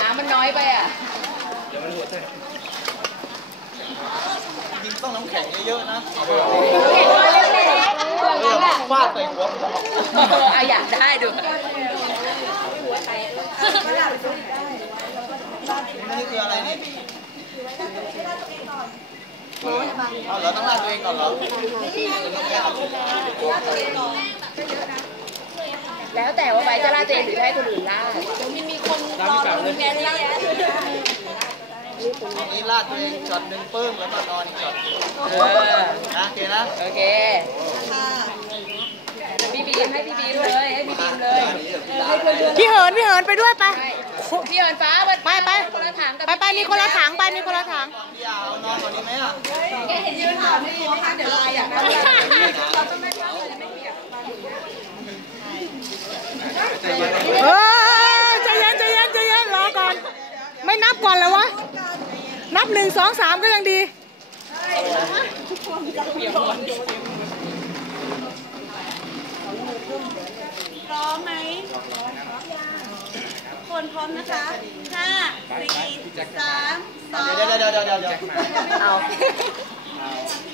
น้ำมันน้อยไปอะจริงต้องน้ำแข็งเยอะๆนะเห็นว่าเล็กๆเครื่องนั้นอะฟาดใส่หัวผมอะอยากได้ดูนี่คืออะไรนี่เอาเหรอต้องลาดตัวเองก่อนเหรอ แล้วแต่ว่าใบจะลาดตัวเองหรือให้คนอื่นลาดอันนี้ลาดตัวเองช็อตหนึ่งปึ้งแล้วก็นอนอีกช็อตเออนะโอเคนะ โอเคพี่บีมให้พี่บีมเลยให้พี่บีมเลยให้เพื่อนๆพี่เหินพี่เหินไปด้วยไปใช่พี่เอิญฟ้ามันไปไปคนละถังกับไปไปมีคนละถังไปมีคนละถังพี่ยาเอานอนก่อนดีไหมอะเอ อใจเย็นใจเย็นใจเย็นรอก่อน ไม่นับก่อนเลยวะ นับหนึ่งสองสามก็ยังดีพร้อมไหมคนพร้อมนะคะห้าสี่สามสองเ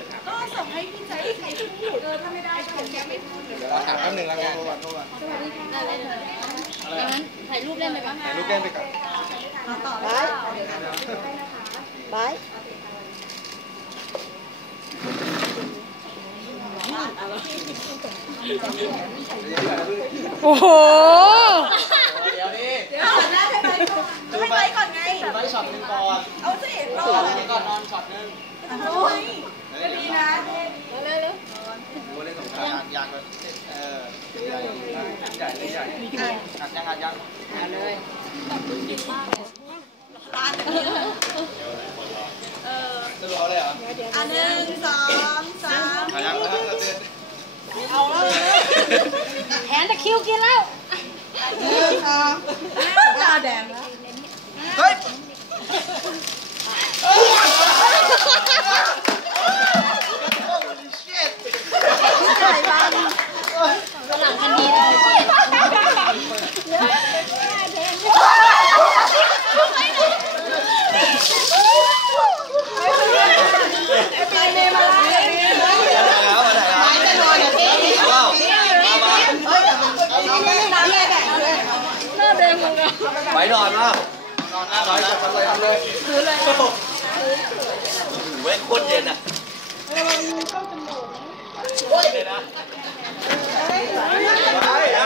ให้พี่ใจใครพูดเออถ้าไม่ได้ก็ยังไม่พูดถามแป๊บหนึ่งแล้วกันโทรก่อนโทรก่อนถ่ายรูปเล่นเลยปะถ่ายรูปเล่นไปก่อนไปโอ้โห เดี๋ยวนี่เดี๋ยวก่อนนะให้ไปก่อนให้ไปก่อนไงไว้ช็อตหนึ่งก่อน เอาสิรออันนี้ก่อนนอนช็อตหนึ่งโอ้ย ก็ดีนะอยากอยากแบบเออใหญ่ใหญ่ใหญ่หักยังหักยังเอาเลยเออจะรอเลยเหรออันหนึ่งสองสามหักยังแล้วเต้นแขนตะคิวกินแล้วตาแดงแล้ว เฮ้ย แล้วมาไหนแล้วเอาเปล่าไปนอนมานอนนะนอนนะทำ เลยทำเลยถือเลยโอ้โหเว้ยโคตรเย็นอะโอ้ยเลยนะไปนะ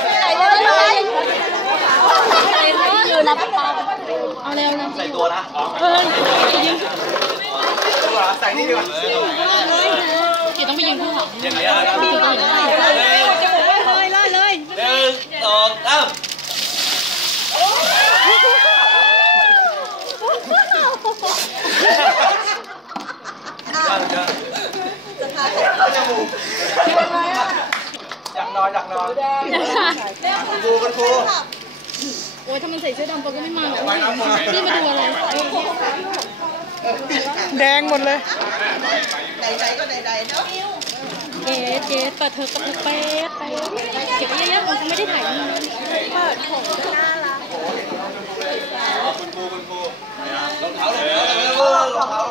เอาเร็วนะใส่ตัวนะเออใส่นี่ดีกว่าเดี๋ยวต้องไปยืนข้างหลังอย่างนี้นะ จะบอกว่าเลยเลยเลย หนึ่งสองสาม จมูกอยากนอนอยากนอนคุณครูคุณครูโอ้ยถ้ามันใส่เสื้อดำปก็ไม่มาหรอกไว้น้ำหมดพี่มาดูอะไร แดงหมดเลยใดๆก็ใดๆเนาะเอ๊ะเจ๊แต่เธอก็เป๊ะไปเก็บไว้เยอะๆมันไม่ได้ถ่ายรูปเปิดผมก็น่ารัก คุณครูคุณครูรองเท้ารองเท้ารองเท้า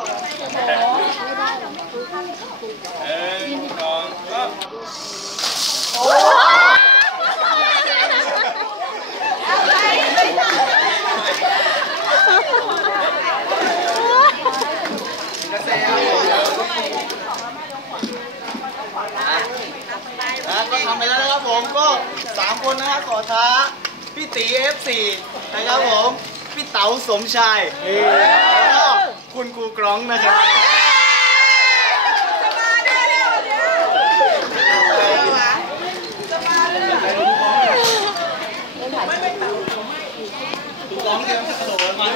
นะก็ทำไปแล้วนะครับผมก็สามคนนะครับขอท้า พี่ตี F4 นะครับผม พี่เต๋าสมชายแล้วก็คุณครูกร้องนะครับร้องเยวกระโดดมา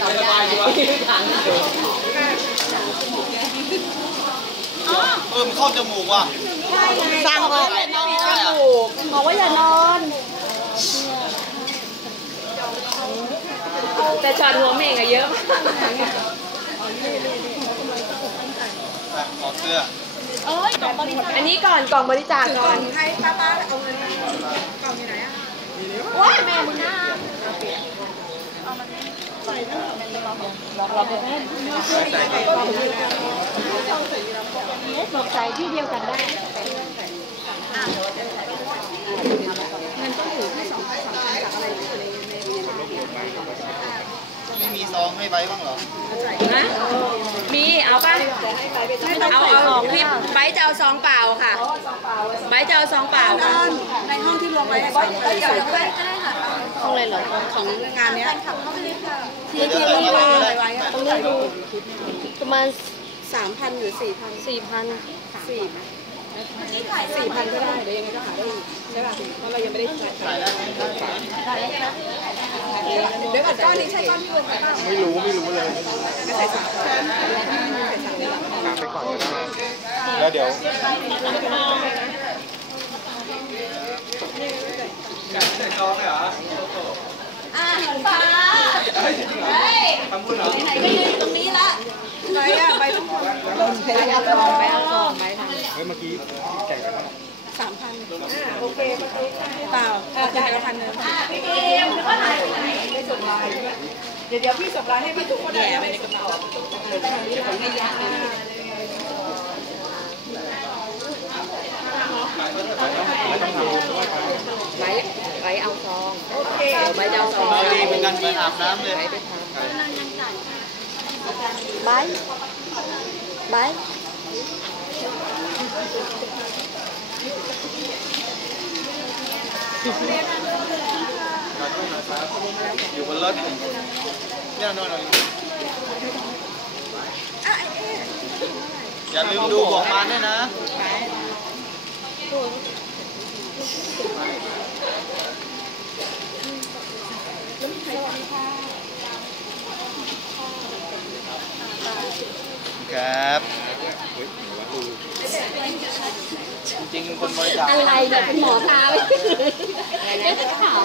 บ๊ายบายค่ะ เออมันเข้าจมูกว่ะสั่งออกใช่อะบอกว่าอย่านอน แต่ช็อตหัวเม่งอะเยอะมากไปขอดเสื้ออันนี้ก่อนกล่องบริจาคก่อนให้ป้าป้าเอาเงินกล่องอยู่ไหนอะว้ายแม่มึงน่าตกใจที่เดียวกันได้ไม่มีซองให้ใบบ้างเหรอนะมีเอาป่ะเอาเอาพี่ไบร์ทจะเอาซองเปล่าค่ะไบร์ทจะเอาซองเปล่าค่ะในห้องที่รวมไว้เดี๋ยวเดี๋ยวไปก็ได้ค่ะห้องอะไรเหรอของงานเนี้ยขับเข้าไปเลยค่ะที่ที่ต้องดูไว้อะต้องเลือกดูประมาณสามพันหรือสี่พันสี่พันสี่สี่พันก็ได้เดี๋ยวยังไงก็หาได้อีกใช่ป่ะเพราะเรายังไม่ได้จ่ายใส่ได้ไหมเดี๋ยวก่อนก้อนนี้ใช่ก้อนที่รวมกันเปล่าไม่รู้ไม่รู้เลยไม่ใส่สามถามไปก่อนก็ได้แล้วเดี๋ยว อ่าฟ้าเฮ้ยไหนก็ยืนตรงนี้ละไปอะไปทุกคนไปเอาซองไปเอาซองไปทำเฮ้ยเมื่อกี้แข่งกันนะสามพันอ่าโอเคเปล่าจ่ายละพันหนึ่งพี่บีมก็หายไปไหนไม่ส่งไลน์เดี๋ยวเดี๋ยวพี่ส่งไลน์ให้พี่ทุกคนแย่ไปในกระเป๋าไบร์ทไบร์ทเอาซองโอเคไบร์ทจะเอาซองเอาดีเหมือนกั นเหมือนอาบน้ำเลยบายบายอยู่บนรถเนี่ยนอนอยู่อย่าลืมดูบอกมาด้วยนะ ครับ จริงๆคนบริจาคอะไรเนี่ยเป็นหมอตาไปไม่ได้ข่าว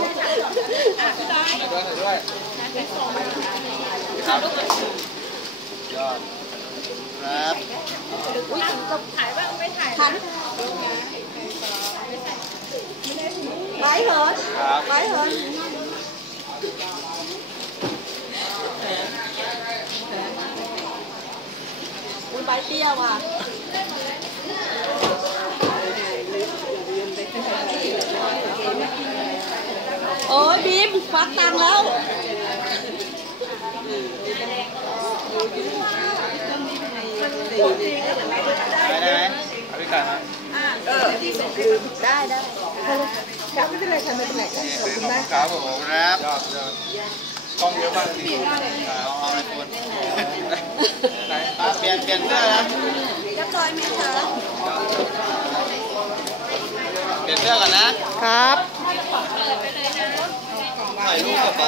ครับยอดครับไปเหินครับไปเหินอุ้ยใบ เปรี้ยวอะโอ้ยบีมฟักตังค์แล้ว ไปได้ครับไหมเอาพี่ไก่มาได้ได้ครับผมครับยอดยอดกล้องเยอะมากจริงเอาเอาไอโฟนอะเปลี่ยนเปลี่ยนเสื้อนะเรียบร้อยไหมคะเปลี่ยนเสื้อก่อนนะครับถ่ายรูปกับไป